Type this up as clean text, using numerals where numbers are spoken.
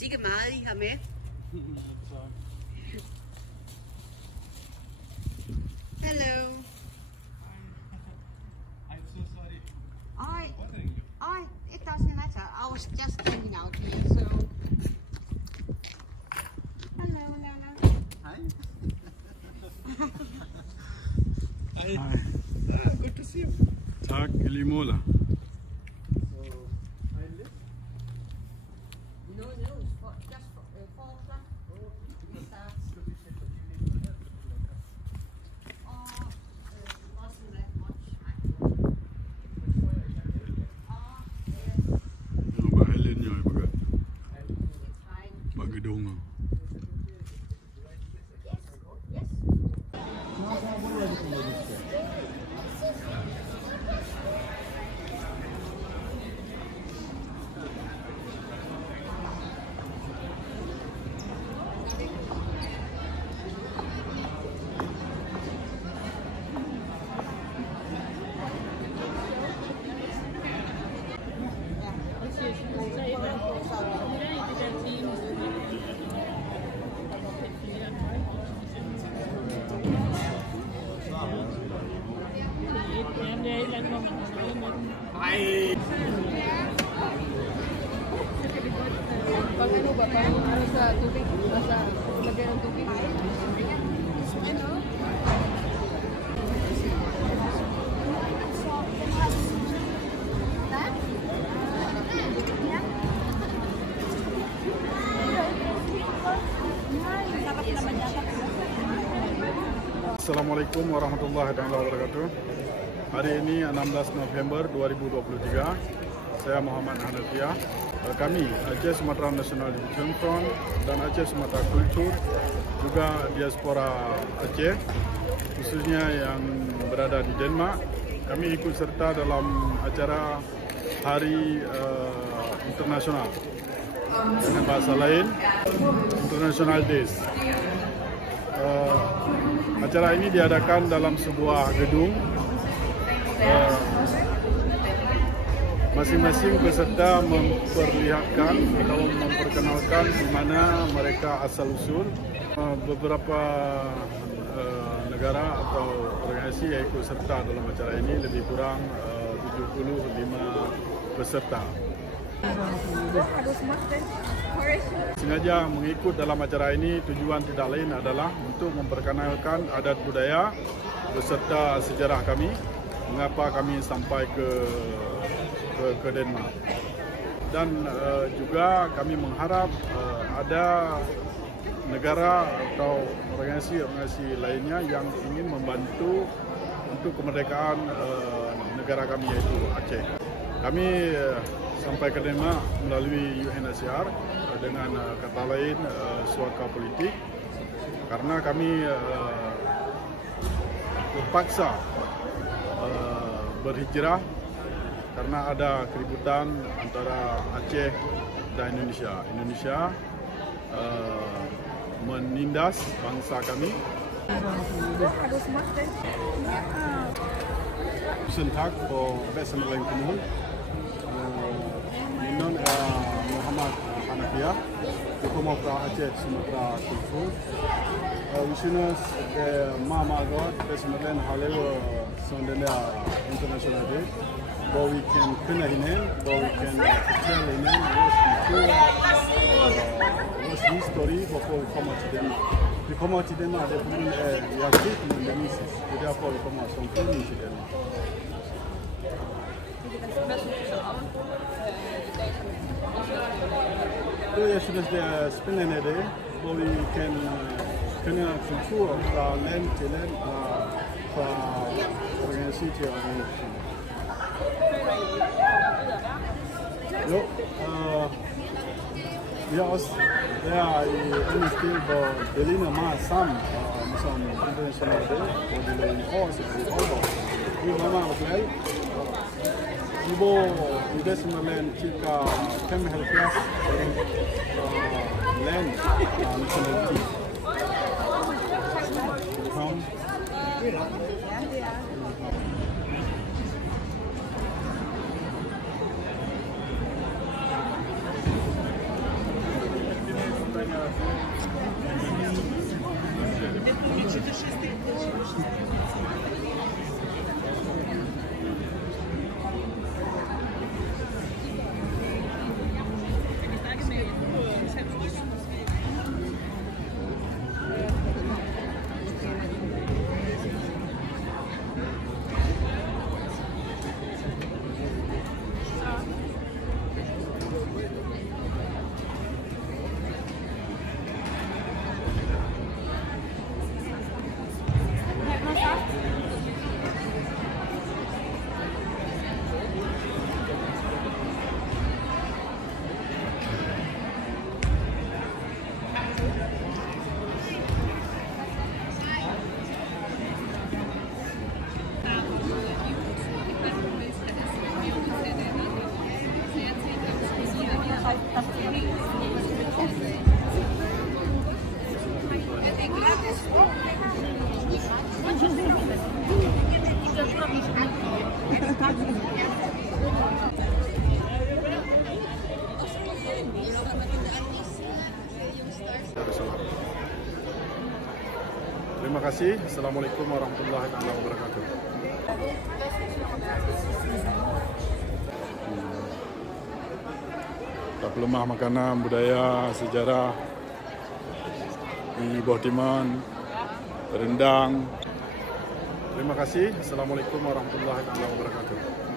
sikke meget, I har med. Hello. I'm so sorry. It doesn't matter. I was just hanging out here, so. Hello, Lana. Hi. Hi. Good to see you. Tak, Limola. So, I live. No, just for 4 o'clock. We start. Wasn't that much. Bahalin niyo ay bagat. It's fine. Bagedong. Yes. Pag ano ba, parang ano sa tubig, nasa lagyan ng tubig. Ano? Assalamualaikum warahmatullahi wabarakatuh. Hari ini 16 November 2023. Saya Muhammad Hanafiah. Kami Aceh Sumatera National Division Front dan Aceh Sumatera Kultur, juga diaspora Aceh, khususnya yang berada di Denmark. Kami ikut serta dalam acara Hari Internasional, dengan bahasa lain International Days. Acara ini diadakan dalam sebuah gedung. Masing-masing peserta memperlihatkan atau memperkenalkan di mana mereka asal-usul. Beberapa negara atau organisasi yang ikut serta dalam acara ini lebih kurang 75 peserta. Sengaja mengikut dalam acara ini, tujuan tidak lain adalah untuk memperkenalkan adat budaya beserta sejarah kami, mengapa kami sampai ke Denmark. Dan juga kami mengharap ada negara atau organisasi lainnya yang ingin membantu untuk kemerdekaan negara kami, yaitu Aceh. Kami sampai ke Denmark melalui UNHCR dengan kata lain suaka politik, karena kami terpaksa berhijrah karena ada keributan antara Aceh dan Indonesia. Indonesia menindas bangsa kami. Tusen tak for Vesselring Kommune. Min navn Muhammad Hanafiah. Jeg kommer fra Aceh Sumatera Kultur. Vi synes det er meget godt, hvis man har lavet sådan den der internationale dag, hvor vi kan kende hinanden, hvor vi kan fortælle hinanden vores kultur, vores historie, hvorfor vi kommer til Danmark. Vi kommer til Danmark, det er fordi vi har set med Indonesis. Det er derfor, vi kommer som flygtninge til Danmark. Jeg synes, det er spændende det, hvor vi kan kende kultur fra land til land, fra organisation til organisation. Jo, vi har også været i en stil, hvor det ligner meget sammen, som internationalt det, hvor det er i år, så det er over. Vi er meget glade. Vi bor i Vesselland cirka 75 land og nationalitet. Velkommen. Terima kasih. Assalamualaikum warahmatullahi wabarakatuh. Tak pelemah makanan, budaya, sejarah di Bawah Timan, rendang. Terima kasih. Assalamualaikum warahmatullahi wabarakatuh.